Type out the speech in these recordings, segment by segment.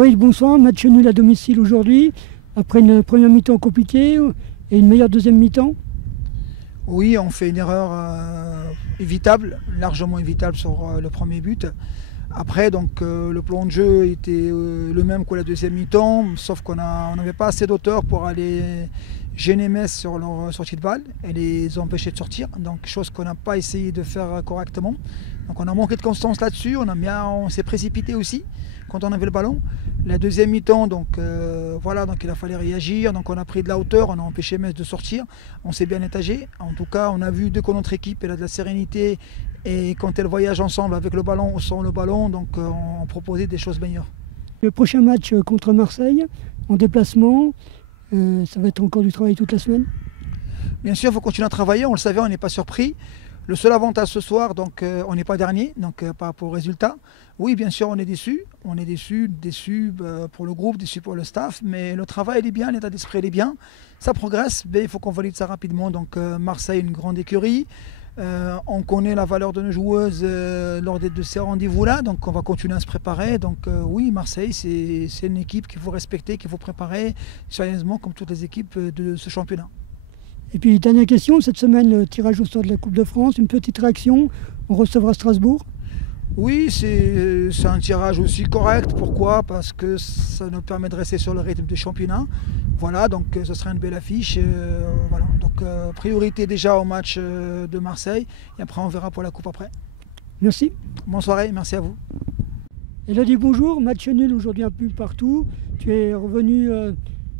Oui, bonsoir. Match nul à domicile aujourd'hui, après une première mi-temps compliquée et une meilleure deuxième mi-temps. Oui, on fait une erreur évitable, largement évitable sur le premier but. Après, donc, le plan de jeu était le même que la deuxième mi-temps, sauf qu'on n'avait pas assez d'auteur pour aller gêner Metz sur leur sortie de balle et les empêcher de sortir. Donc, chose qu'on n'a pas essayé de faire correctement. Donc, on a manqué de constance là-dessus. On s'est précipité aussi quand on avait le ballon. La deuxième mi-temps, donc voilà, donc il a fallu réagir. Donc, on a pris de la hauteur, on a empêché Metz de sortir. On s'est bien étagé. En tout cas, on a vu que notre équipe elle a de la sérénité et quand elle voyage ensemble avec le ballon ou sans le ballon, donc on proposait des choses meilleures. Le prochain match contre Marseille, en déplacement, ça va être encore du travail toute la semaine. Bien sûr, il faut continuer à travailler, on le savait, on n'est pas surpris. Le seul avantage ce soir, donc on n'est pas dernier, donc par rapport au résultat. Oui, bien sûr, on est déçus pour le groupe, déçus pour le staff, mais le travail il est bien, l'état d'esprit il est bien, ça progresse, mais il faut qu'on valide ça rapidement. Donc Marseille, une grande écurie. On connaît la valeur de nos joueuses lors de ces rendez-vous-là, donc on va continuer à se préparer. Donc oui, Marseille, c'est une équipe qu'il faut respecter, qu'il faut préparer sérieusement comme toutes les équipes de ce championnat. Et puis, dernière question, cette semaine, tirage au sort de la Coupe de France, une petite réaction, on recevra Strasbourg. Oui, c'est un tirage aussi correct. Pourquoi? Parce que ça nous permet de rester sur le rythme du championnat. Voilà, donc ce sera une belle affiche. Voilà. Donc priorité déjà au match de Marseille. Et après, on verra pour la Coupe après. Merci. Bonne soirée, merci à vous. Elodie, bonjour. Match nul aujourd'hui un peu partout. Tu es revenu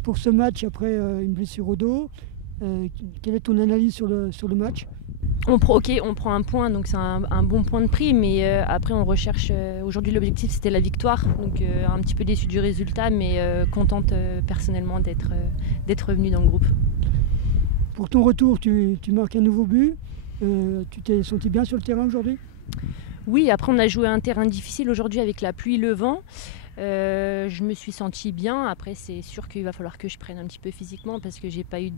pour ce match après une blessure au dos. Quelle est ton analyse sur le match? On prend un point, donc c'est un bon point de prix, mais après on recherche, aujourd'hui l'objectif c'était la victoire, donc un petit peu déçu du résultat, mais contente personnellement d'être revenue dans le groupe. Pour ton retour, tu marques un nouveau but, tu t'es senti bien sur le terrain aujourd'hui? Oui, après on a joué un terrain difficile aujourd'hui avec la pluie et le vent. Je me suis sentie bien, après c'est sûr qu'il va falloir que je prenne un petit peu physiquement parce que j'ai pas eu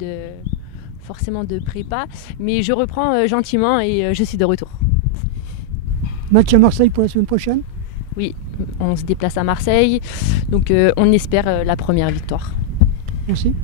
forcément de prépa, mais je reprends gentiment et je suis de retour. Match à Marseille pour la semaine prochaine? Oui, on se déplace à Marseille, donc on espère la première victoire. Merci.